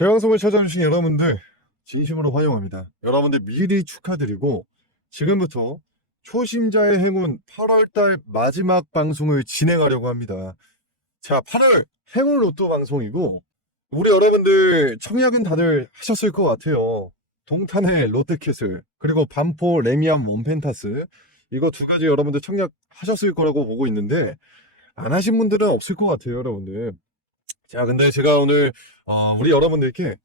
제 방송을 찾아주신 여러분들 진심으로 환영합니다. 여러분들 미리 축하드리고 지금부터 초심자의 행운 8월달 마지막 방송을 진행하려고 합니다. 자, 8월 행운 로또 방송이고 우리 여러분들 청약은 다들 하셨을 것 같아요. 동탄의 롯데캐슬 그리고 반포 레미안 원펜타스 이거 두 가지 여러분들 청약 하셨을 거라고 보고 있는데 안 하신 분들은 없을 것 같아요, 여러분들. 자, 근데 제가 오늘 어, 우리 여러분들께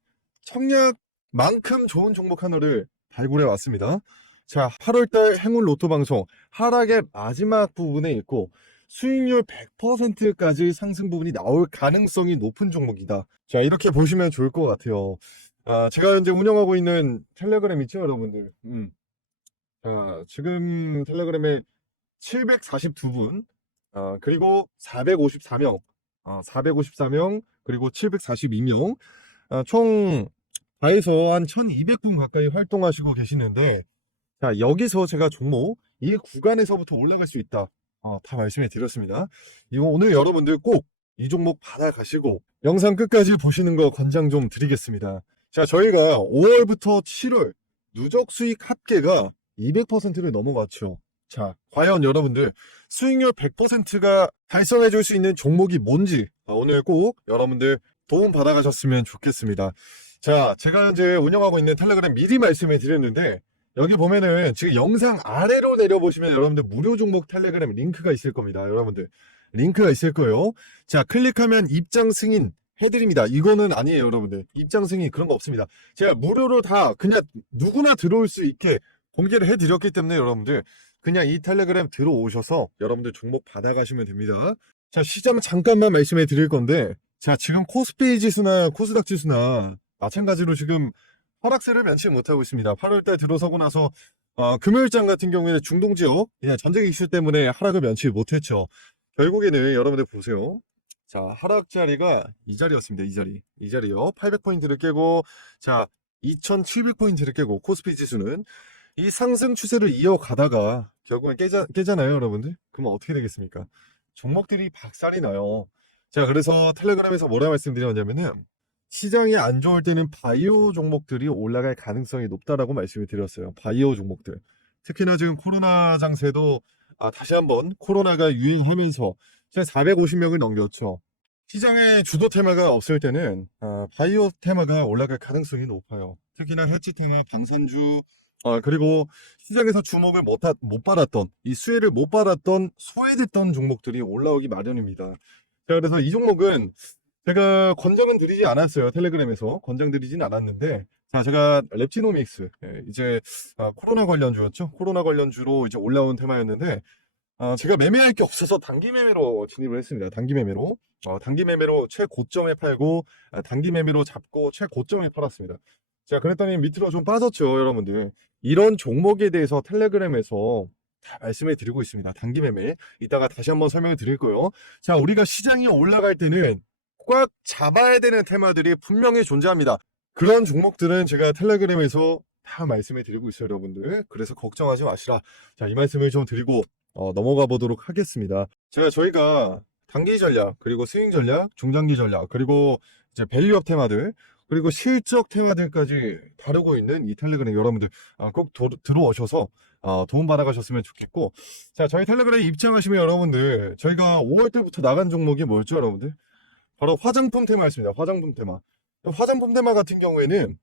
청약만큼 좋은 종목 하나를 발굴해 왔습니다. 자, 8월달 행운 로또 방송 하락의 마지막 부분에 있고 수익률 100%까지 상승 부분이 나올 가능성이 높은 종목이다. 자, 이렇게 보시면 좋을 것 같아요. 아, 제가 이제 운영하고 있는 텔레그램 있죠, 여러분들. 음. 자, 지금 텔레그램에 742분, 아, 그리고 454명, 아, 454명, 그리고 742명, 아, 총 다해서 한 1200분 가까이 활동하시고 계시는데, 자, 여기서 제가 종목, 이 구간에서부터 올라갈 수 있다. 어, 다 말씀해 드렸습니다. 이거 오늘 여러분들 꼭 이 종목 받아가시고 영상 끝까지 보시는 거 권장 좀 드리겠습니다. 자, 저희가 5월부터 7월 누적 수익 합계가 200%를 넘어갔죠. 자, 과연 여러분들 수익률 100%가 달성해 줄 수 있는 종목이 뭔지 어, 오늘 꼭 여러분들 도움 받아가셨으면 좋겠습니다. 자, 제가 이제 운영하고 있는 텔레그램 미리 말씀해 드렸는데 여기 보면은 지금 영상 아래로 내려보시면 여러분들 무료 종목 텔레그램 링크가 있을 겁니다. 여러분들 링크가 있을 거예요. 자 클릭하면 입장 승인 해드립니다. 이거는 아니에요, 여러분들. 입장 승인 그런 거 없습니다. 제가 무료로 다 그냥 누구나 들어올 수 있게 공개를 해드렸기 때문에 여러분들 그냥 이 텔레그램 들어오셔서 여러분들 종목 받아가시면 됩니다. 자 시장 잠깐만 말씀해 드릴 건데 자 지금 코스피 지수나 코스닥 지수나 마찬가지로 지금 하락세를 면치 못하고 있습니다. 8월달 들어서고 나서 어, 금요일장 같은 경우에는 중동 지역 예, 전쟁 이슈 때문에 하락을 면치 못했죠. 결국에는 여러분들 보세요. 자 하락 자리가 이 자리였습니다. 이 자리 이 자리요. 800포인트를 깨고 자 2,700포인트를 깨고 코스피 지수는 이 상승 추세를 이어가다가 결국엔 깨자, 깨잖아요, 여러분들. 그러면 어떻게 되겠습니까? 종목들이 박살이 나요. 자 그래서 텔레그램에서 뭐라 말씀드렸냐면은 시장이 안 좋을 때는 바이오 종목들이 올라갈 가능성이 높다라고 말씀을 드렸어요. 바이오 종목들. 특히나 지금 코로나 장세도 아, 다시 한번 코로나가 유행하면서 450명을 넘겼죠. 시장에 주도 테마가 없을 때는 아, 바이오 테마가 올라갈 가능성이 높아요. 특히나 해치 테마, 방산주, 아, 그리고 시장에서 주목을 못, 하- 못 받았던 이 수혜를 못 받았던 소외됐던 종목들이 올라오기 마련입니다. 자, 그래서 이 종목은 제가 권장은 드리지 않았어요. 텔레그램에서 권장 드리진 않았는데 자 제가 랩티노믹스 예, 이제 아, 코로나 관련주였죠. 코로나 관련주로 이제 올라온 테마였는데 아, 제가 매매할 게 없어서 단기 매매로 진입을 했습니다. 단기 매매로 어, 단기 매매로 최고점에 팔고 아, 단기 매매로 잡고 최고점에 팔았습니다. 자 그랬더니 밑으로 좀 빠졌죠, 여러분들. 이런 종목에 대해서 텔레그램에서 다 말씀해 드리고 있습니다. 단기 매매 이따가 다시 한번 설명을 드릴 거예요. 자 우리가 시장이 올라갈 때는 꽉 잡아야 되는 테마들이 분명히 존재합니다. 그런 종목들은 제가 텔레그램에서 다 말씀해 드리고 있어요, 여러분들. 그래서 걱정하지 마시라. 자, 이 말씀을 좀 드리고 어, 넘어가 보도록 하겠습니다. 제가 저희가 단기 전략, 그리고 스윙 전략, 중장기 전략, 그리고 이제 밸류업 테마들, 그리고 실적 테마들까지 다루고 있는 이 텔레그램 여러분들 아, 꼭 도- 들어오셔서 어, 도움 받아 가셨으면 좋겠고 자, 저희 텔레그램 입장하시면 여러분들 저희가 5월 때부터 나간 종목이 뭐였죠, 여러분들? 바로 화장품 테마였습니다. 화장품 테마. 화장품 테마 같은 경우에는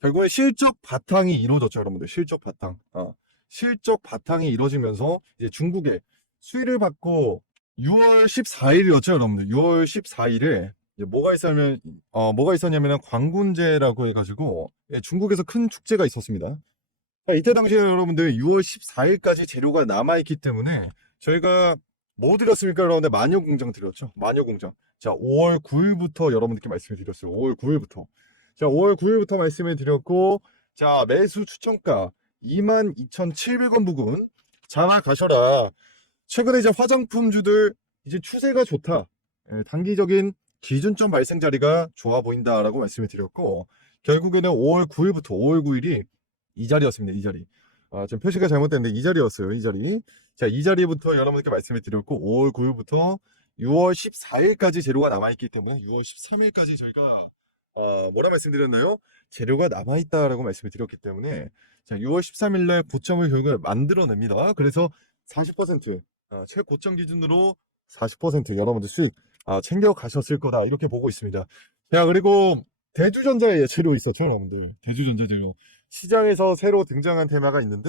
결국에 실적 바탕이 이루어졌죠, 여러분들. 실적 바탕. 어, 실적 바탕이 이루어지면서 이제 중국에 수위를 받고 6월 14일이었죠, 여러분들. 6월 14일에 이제 뭐가 있었냐면 어, 뭐가 있었냐면 광군제라고 해가지고 예, 중국에서 큰 축제가 있었습니다. 자, 이때 당시에 여러분들 6월 14일까지 재료가 남아 있기 때문에 저희가 뭐 드렸습니까, 여러분들? 마녀 공장 드렸죠. 마녀 공장. 자, 5월 9일부터 여러분들께 말씀을 드렸어요. 5월 9일부터. 자, 5월 9일부터 말씀을 드렸고, 자, 매수 추천가 22,700원 부근 잡아 가셔라. 최근에 이제 화장품주들 이제 추세가 좋다. 예, 단기적인 기준점 발생 자리가 좋아 보인다라고 말씀을 드렸고, 결국에는 5월 9일부터 5월 9일이 이 자리였습니다. 이 자리. 아, 지금 표시가 잘못됐는데 이 자리였어요. 이 자리. 자, 이 자리부터 여러분께 말씀을 드렸고, 5월 9일부터 6월 14일까지 재료가 남아있기 때문에 6월 13일까지 저희가 어, 뭐라 말씀드렸나요? 재료가 남아있다라고 말씀을 드렸기 때문에 자, 6월 13일 날 고점을 결국 만들어냅니다. 그래서 40% 어, 최고점 기준으로 40% 여러분들 수익 아, 챙겨 가셨을 거다 이렇게 보고 있습니다. 자 그리고 대주전자의 재료 있었죠 여러분들 대주전자 재료 시장에서 새로 등장한 테마가 있는데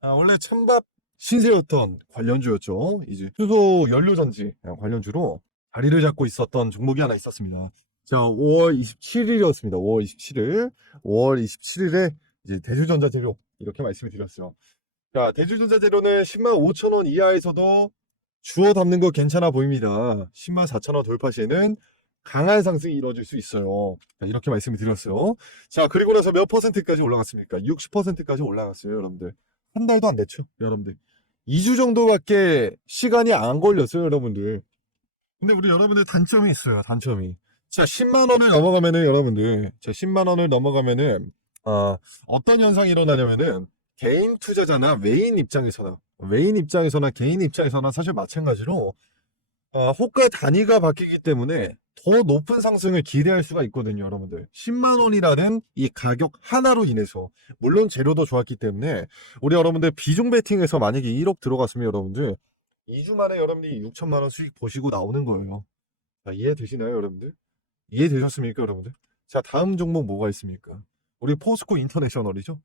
아, 원래 찬밥 신세였던 관련주였죠. 이제 수소 연료전지 관련주로 자리를 잡고 있었던 종목이 하나 있었습니다. 자, 5월 27일이었습니다. 5월 27일. 5월 27일에 이제 대주전자 재료 이렇게 말씀을 드렸어요. 자, 대주전자 재료는 10만 5천 원 이하에서도 주워 담는 거 괜찮아 보입니다. 10만 4천 원 돌파 시에는 강한 상승이 이루어질 수 있어요. 자, 이렇게 말씀을 드렸어요. 자, 그리고 나서 몇 퍼센트까지 올라갔습니까? 60%까지 올라갔어요, 여러분들. 한 달도 안 됐죠, 여러분들. 2주 정도밖에 시간이 안 걸렸어요, 여러분들. 근데 우리 여러분들 단점이 있어요, 단점이. 자, 10만 원을 넘어가면은 여러분들, 자, 10만 원을 넘어가면은 어, 어떤 현상이 일어나냐면은 개인 투자자나 외인 입장에서나 외인 입장에서나 개인 입장에서나 사실 마찬가지로 어, 호가 단위가 바뀌기 때문에 더 높은 상승을 기대할 수가 있거든요, 여러분들. 10만 원이라는 이 가격 하나로 인해서 물론 재료도 좋았기 때문에 우리 여러분들 비중 베팅에서 만약에 1억 들어갔으면 여러분들 2주 만에 여러분들이 6천만 원 수익 보시고 나오는 거예요. 자, 이해되시나요, 여러분들? 이해되셨습니까, 여러분들? 자, 다음 종목 뭐가 있습니까? 우리 포스코 인터내셔널이죠.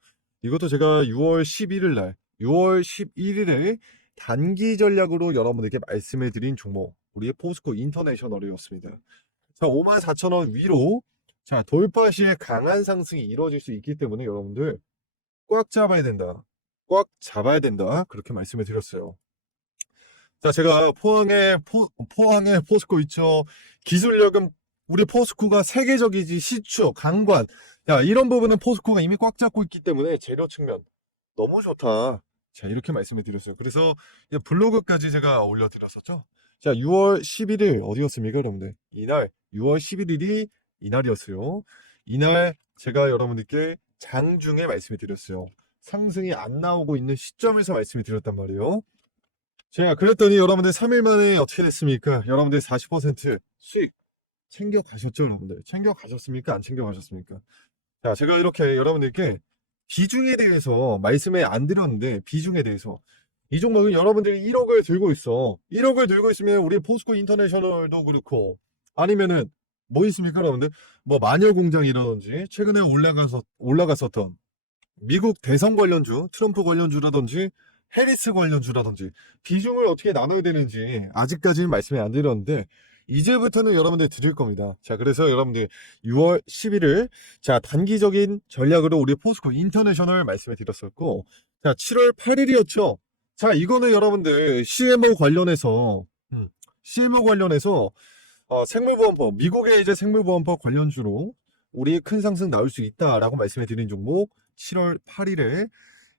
이것도 제가 6월 11일 날, 6월 11일에 단기 전략으로 여러분들께 말씀해 드린 종목, 우리의 포스코 인터내셔널이었습니다. 자, 54,000원 위로, 자, 돌파 시에 강한 상승이 이루어질 수 있기 때문에 여러분들 꽉 잡아야 된다. 꽉 잡아야 된다. 그렇게 말씀을 드렸어요. 자, 제가 포항에, 포, 포항에 포스코 있죠. 기술력은 우리 포스코가 세계적이지 시추, 강관. 야, 이런 부분은 포스코가 이미 꽉 잡고 있기 때문에 재료 측면 너무 좋다. 자, 이렇게 말씀을 드렸어요. 그래서 블로그까지 제가 올려드렸었죠. 자, 6월 11일 어디였습니까, 여러분들? 이날, 6월 11일이 이날이었어요. 이날 제가 여러분들께 장중에 말씀을 드렸어요. 상승이 안 나오고 있는 시점에서 말씀을 드렸단 말이에요. 제가 그랬더니 여러분들 3일 만에 어떻게 됐습니까? 여러분들 40% 수익 챙겨 가셨죠, 여러분들? 챙겨 가셨습니까? 안 챙겨 가셨습니까? 자, 제가 이렇게 여러분들께 비중에 대해서 말씀에 안 드렸는데 비중에 대해서 이 종목은 여러분들이 1억을 들고 있어. 1억을 들고 있으면 우리 포스코 인터내셔널도 그렇고 아니면은 뭐 있습니까, 여러분들? 뭐 마녀 공장이라든지 최근에 올라가서 올라갔었던 미국 대선 관련주, 트럼프 관련주라든지 해리스 관련주라든지 비중을 어떻게 나눠야 되는지 아직까지는 말씀이 안 드렸는데 이제부터는 여러분들 드릴 겁니다. 자, 그래서 여러분들 6월 11일 자, 단기적인 전략으로 우리 포스코 인터내셔널 말씀을 드렸었고 자, 7월 8일이었죠. 자, 이거는 여러분들 CMO 관련해서 음, CMO 관련해서 어, 생물보험법 미국의 이제 생물보험법 관련주로 우리 큰 상승 나올 수 있다라고 말씀해 드린 종목 7월 8일에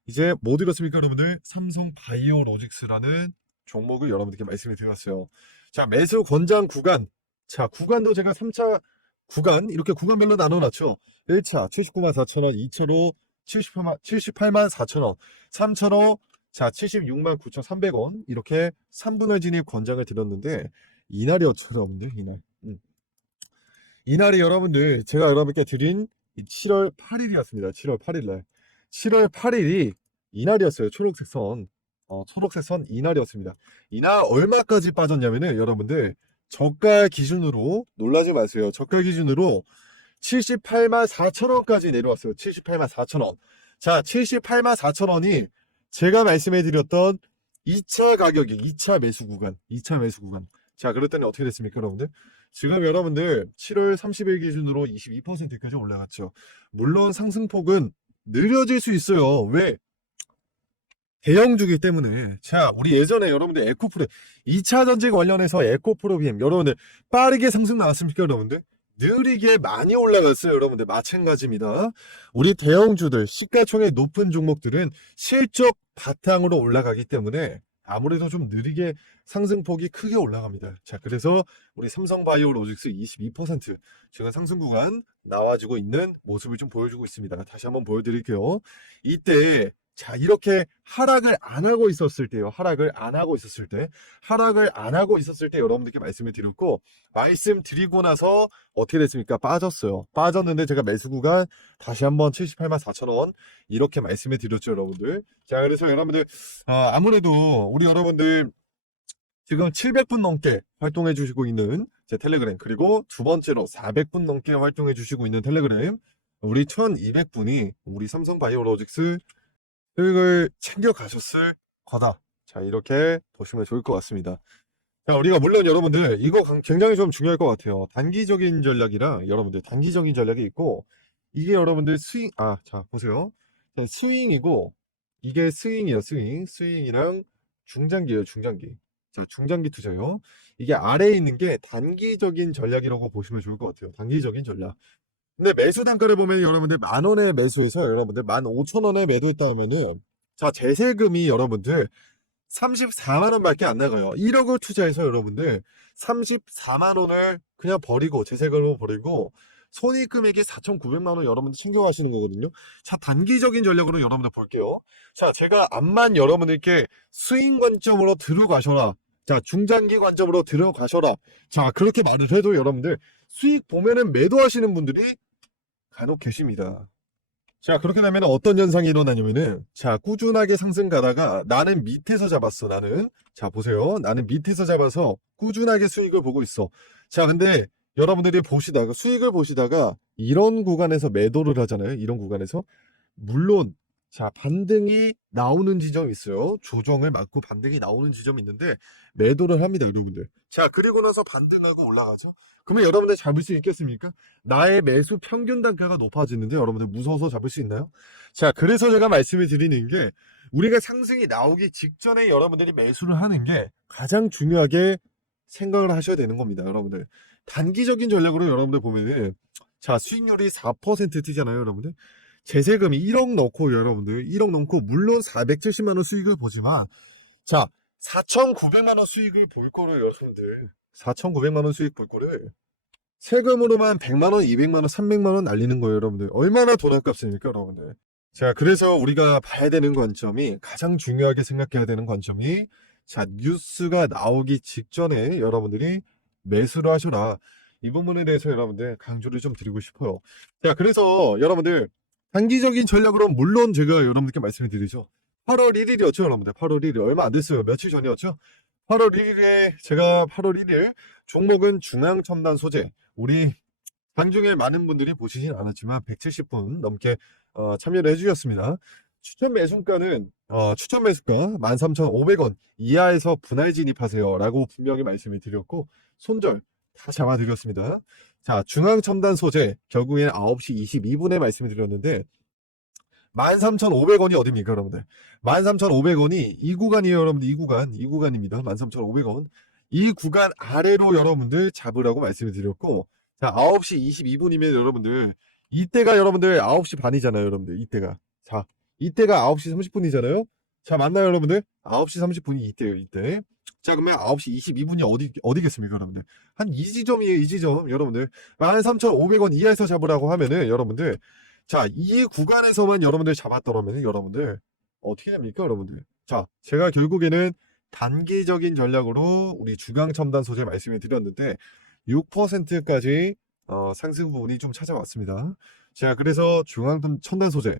이제 뭐 드렸습니까, 여러분들? 삼성 바이오로직스라는 종목을 여러분들께 말씀을 드렸어요. 자, 매수 권장 구간. 자, 구간도 제가 3차 구간, 이렇게 구간별로 나눠놨죠. 1차 79만 4천원, 2차로 78만, 78만 4천원, 3차로 자, 76만 9,300원. 이렇게 3분할 진입 권장을 드렸는데, 이날이었죠, 여러분들, 이날. 음. 이날이 여러분들, 제가 여러분께 드린 7월 8일이었습니다. 7월 8일 날. 7월 8일이 이날이었어요. 초록색 선. 어, 초록색 선 이날이었습니다. 이날 얼마까지 빠졌냐면은 여러분들 저가 기준으로 놀라지 마세요. 저가 기준으로 78만 4천 원까지 내려왔어요. 78만 4천 원. 자, 78만 4천 원이 제가 말씀해 드렸던 2차 가격이 2차 매수 구간, 2차 매수 구간. 자, 그랬더니 어떻게 됐습니까, 여러분들? 지금 여러분들 7월 30일 기준으로 22%까지 올라갔죠. 물론 상승폭은 느려질 수 있어요. 왜? 대형주기 때문에. 자, 우리 예전에 여러분들 에코프로, 2차 전지 관련해서 에코프로비엠, 여러분들 빠르게 상승 나왔습니까, 여러분들? 느리게 많이 올라갔어요, 여러분들. 마찬가지입니다. 우리 대형주들, 시가총액 높은 종목들은 실적 바탕으로 올라가기 때문에 아무래도 좀 느리게 상승폭이 크게 올라갑니다. 자, 그래서 우리 삼성바이오로직스 22% 지금 상승 구간 나와주고 있는 모습을 좀 보여주고 있습니다. 다시 한번 보여드릴게요. 이때 자, 이렇게 하락을 안 하고 있었을 때요. 하락을 안 하고 있었을 때. 하락을 안 하고 있었을 때 여러분들께 말씀을 드렸고, 말씀드리고 나서 어떻게 됐습니까? 빠졌어요. 빠졌는데 제가 매수 구간 다시 한번 78만 4천 원 이렇게 말씀을 드렸죠, 여러분들. 자, 그래서 여러분들, 어, 아무래도 우리 여러분들 지금 700분 넘게 활동해 주시고 있는 제 텔레그램, 그리고 두 번째로 400분 넘게 활동해 주시고 있는 텔레그램, 우리 1200분이 우리 삼성 바이오로직스 수익을 챙겨 가셨을 거다. 자, 이렇게 보시면 좋을 것 같습니다. 자, 우리가 물론 여러분들 이거 강- 굉장히 좀 중요할 것 같아요. 단기적인 전략이랑 여러분들 단기적인 전략이 있고 이게 여러분들 스윙 아, 자, 보세요. 자, 스윙이고 이게 스윙이에요, 스윙. 스윙이랑 중장기예요, 중장기. 자, 중장기 투자요. 이게 아래에 있는 게 단기적인 전략이라고 보시면 좋을 것 같아요. 단기적인 전략. 근데 매수 단가를 보면 여러분들 만 원에 매수해서 여러분들 만 오천 원에 매도했다 하면은 자 재세금이 여러분들 34만 원밖에 안 나가요. 1억을 투자해서 여러분들 34만 원을 그냥 버리고 재세금으로 버리고 손익 금액이 4,900만 원 여러분들 챙겨 가시는 거거든요. 자 단기적인 전략으로 여러분들 볼게요. 자 제가 암만 여러분들께 스윙 관점으로 들어가셔라. 자 중장기 관점으로 들어가셔라. 자 그렇게 말을 해도 여러분들 수익 보면은 매도하시는 분들이 간혹 계십니다. 자, 그렇게 되면 어떤 현상이 일어나냐면은, 자, 꾸준하게 상승 가다가 나는 밑에서 잡았어, 나는. 자, 보세요. 나는 밑에서 잡아서 꾸준하게 수익을 보고 있어. 자, 근데 여러분들이 보시다가, 수익을 보시다가 이런 구간에서 매도를 하잖아요. 이런 구간에서. 물론, 자, 반등이 나오는 지점이 있어요. 조정을 맞고 반등이 나오는 지점이 있는데, 매도를 합니다, 여러분들. 자, 그리고 나서 반등하고 올라가죠. 그러면 여러분들 잡을 수 있겠습니까? 나의 매수 평균 단가가 높아지는데 여러분들 무서워서 잡을 수 있나요? 자, 그래서 제가 말씀을 드리는 게 우리가 상승이 나오기 직전에 여러분들이 매수를 하는 게 가장 중요하게 생각을 하셔야 되는 겁니다, 여러분들. 단기적인 전략으로 여러분들 보면은 자, 수익률이 4% 뛰잖아요, 여러분들. 재세금이 1억 넣고 여러분들 1억 넣고 물론 470만 원 수익을 보지만 자, 4,900만 원 수익을 볼 거를 여러분들 4,900만 원 수익 볼 거를 세금으로만 100만 원, 200만 원, 300만 원 날리는 거예요, 여러분들. 얼마나 돈 아깝습니까, 여러분들? 자, 그래서 우리가 봐야 되는 관점이 가장 중요하게 생각해야 되는 관점이 자, 뉴스가 나오기 직전에 여러분들이 매수를 하셔라. 이 부분에 대해서 여러분들 강조를 좀 드리고 싶어요. 자, 그래서 여러분들 단기적인 전략으로 물론 제가 여러분들께 말씀을 드리죠. 8월 1일이었죠, 여러분들. 8월 1일 얼마 안 됐어요. 며칠 전이었죠? 8월 1일에 제가 8월 1일 종목은 중앙첨단 소재 우리 장중에 많은 분들이 보시진 않았지만 170분 넘게 어, 참여를 해주셨습니다. 추천 매수가는 어, 추천 매수가 13,500원 이하에서 분할 진입하세요 라고 분명히 말씀을 드렸고 손절 다 잡아드렸습니다. 자 중앙 첨단 소재 결국엔 9시 22분에 말씀을 드렸는데 13,500원이 어딥니까 여러분들? 13,500원이 이 구간이에요 여러분들. 이 구간 이 구간입니다. 13,500원. 이 구간 아래로 여러분들 잡으라고 말씀을 드렸고 자 9시 22분이면 여러분들 이때가 여러분들 9시 반이잖아요 여러분들. 이때가. 자 이때가 9시 30분이잖아요. 자 맞나요 여러분들. 9시 30분이 이때예요 이때 자 그러면 9시 22분이 어디 어디겠습니까 여러분들? 한 이 지점이에요 이 지점 여러분들. 13,500원 이하에서 잡으라고 하면은 여러분들 자 이 구간에서만 여러분들 잡았더라면 여러분들 어떻게 됩니까 여러분들? 자 제가 결국에는 단기적인 전략으로 우리 주강 첨단 소재 말씀을 드렸는데 6%까지 어, 상승 부분이 좀 찾아왔습니다. 자, 그래서 중앙 첨단 소재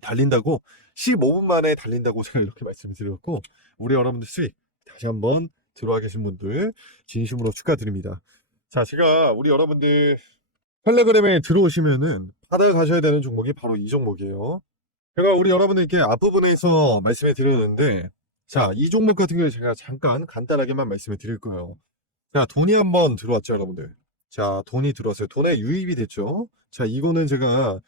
달린다고 15분 만에 달린다고 제가 이렇게 말씀을 드렸고 우리 여러분들 수익 다시 한번 들어와 계신 분들 진심으로 축하드립니다. 자, 제가 우리 여러분들 텔레그램에 들어오시면은 받아가셔야 되는 종목이 바로 이 종목이에요. 제가 우리 여러분들께 앞부분에서 말씀을 드렸는데 자, 이 종목 같은 경우에 제가 잠깐 간단하게만 말씀을 드릴 거예요. 자, 돈이 한번 들어왔죠, 여러분들. 자, 돈이 들어왔어요. 돈에 유입이 됐죠. 자, 이거는 제가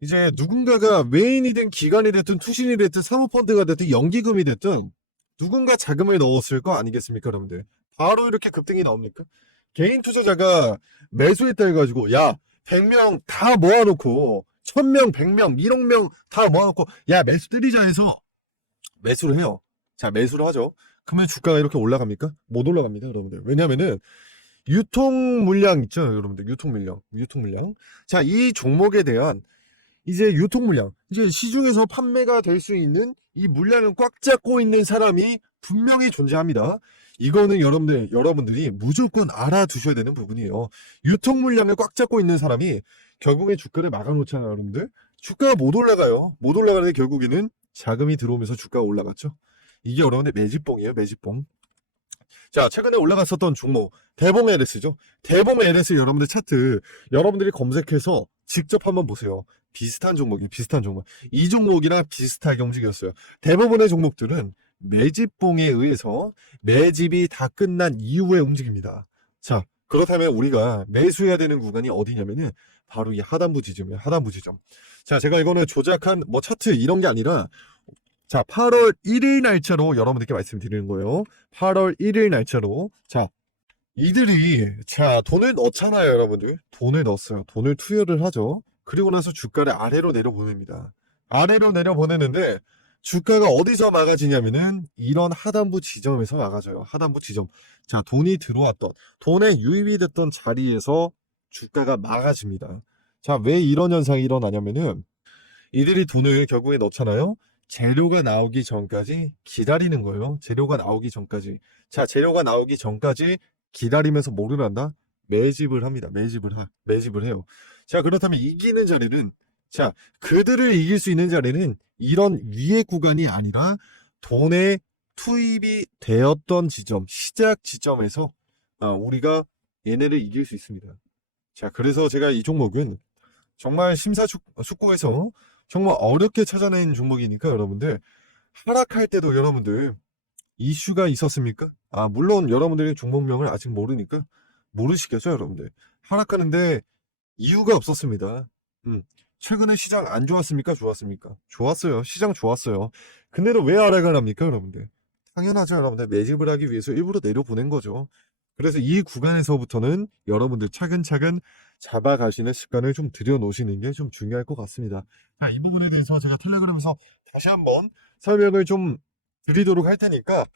이제 누군가가 외인이든 기관이 됐든 투신이 됐든 사모펀드가 됐든 연기금이 됐든 누군가 자금을 넣었을 거 아니겠습니까, 여러분들? 바로 이렇게 급등이 나옵니까? 개인 투자자가 매수했다 해가지고, 야, 100명 다 모아놓고, 1000명, 100명, 1억 명 다 모아놓고, 야, 매수 때리자 해서 매수를 해요. 자, 매수를 하죠. 그러면 주가가 이렇게 올라갑니까? 못 올라갑니다, 여러분들. 왜냐면은 유통 물량 있죠, 여러분들. 유통 물량. 유통 물량. 자, 이 종목에 대한 이제 유통 물량, 이제 시중에서 판매가 될 수 있는 이 물량을 꽉 잡고 있는 사람이 분명히 존재합니다. 이거는 여러분들, 여러분들이 무조건 알아두셔야 되는 부분이에요. 유통 물량을 꽉 잡고 있는 사람이 결국에 주가를 막아놓잖아요, 여러분들. 주가가 못 올라가요. 못 올라가는데 결국에는 자금이 들어오면서 주가가 올라갔죠. 이게 여러분들 매집봉이에요, 매집봉. 자, 최근에 올라갔었던 종목, 대봉 LS죠. 대봉 LS 여러분들 차트, 여러분들이 검색해서 직접 한번 보세요. 비슷한 종목이 비슷한 종목. 이 종목이랑 비슷하게 움직였어요. 대부분의 종목들은 매집봉에 의해서 매집이 다 끝난 이후에 움직입니다. 자, 그렇다면 우리가 매수해야 되는 구간이 어디냐면은 바로 이 하단부 지점이에요. 하단부 지점. 자, 제가 이거는 조작한 뭐 차트 이런 게 아니라 자, 8월 1일 날짜로 여러분들께 말씀드리는 거예요. 8월 1일 날짜로. 자, 이들이 자, 돈을 넣잖아요, 여러분들. 돈을 넣었어요. 돈을 투여를 하죠. 그리고 나서 주가를 아래로 내려보냅니다. 아래로 내려보내는데 주가가 어디서 막아지냐면은 이런 하단부 지점에서 막아져요. 하단부 지점. 자, 돈이 들어왔던, 돈에 유입이 됐던 자리에서 주가가 막아집니다. 자, 왜 이런 현상이 일어나냐면은 이들이 돈을 결국에 넣잖아요. 재료가 나오기 전까지 기다리는 거예요. 재료가 나오기 전까지. 자, 재료가 나오기 전까지 기다리면서 뭐를 한다? 매집을 합니다. 매집을 하, 매집을 해요. 자, 그렇다면 이기는 자리는 자, 그들을 이길 수 있는 자리는 이런 위의 구간이 아니라 돈의 투입이 되었던 지점, 시작 지점에서 아, 우리가 얘네를 이길 수 있습니다. 자, 그래서 제가 이 종목은 정말 심사숙고해서 정말 어렵게 찾아낸 종목이니까 여러분들 하락할 때도 여러분들 이슈가 있었습니까? 아, 물론 여러분들이 종목명을 아직 모르니까 모르시겠죠, 여러분들. 하락하는데 이유가 없었습니다. 음. 최근에 시장 안 좋았습니까? 좋았습니까? 좋았어요. 시장 좋았어요. 근데도 왜 하락을 합니까, 여러분들? 당연하죠, 여러분들. 매집을 하기 위해서 일부러 내려보낸 거죠. 그래서 이 구간에서부터는 여러분들 차근차근 잡아가시는 습관을 좀 들여놓으시는 게 좀 중요할 것 같습니다. 자, 이 부분에 대해서 제가 텔레그램에서 다시 한번 설명을 좀 드리도록 할 테니까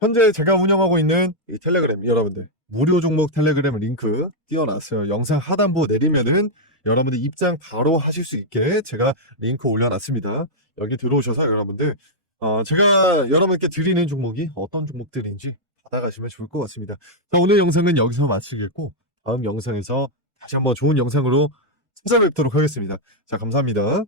현재 제가 운영하고 있는 이 텔레그램 여러분들 무료 종목 텔레그램 링크 띄워놨어요. 영상 하단부 내리면은 여러분들 입장 바로 하실 수 있게 제가 링크 올려놨습니다. 여기 들어오셔서 여러분들 어, 제가 여러분께 드리는 종목이 어떤 종목들인지 받아가시면 좋을 것 같습니다. 자, 오늘 영상은 여기서 마치겠고 다음 영상에서 다시 한번 좋은 영상으로 찾아뵙도록 하겠습니다. 자, 감사합니다.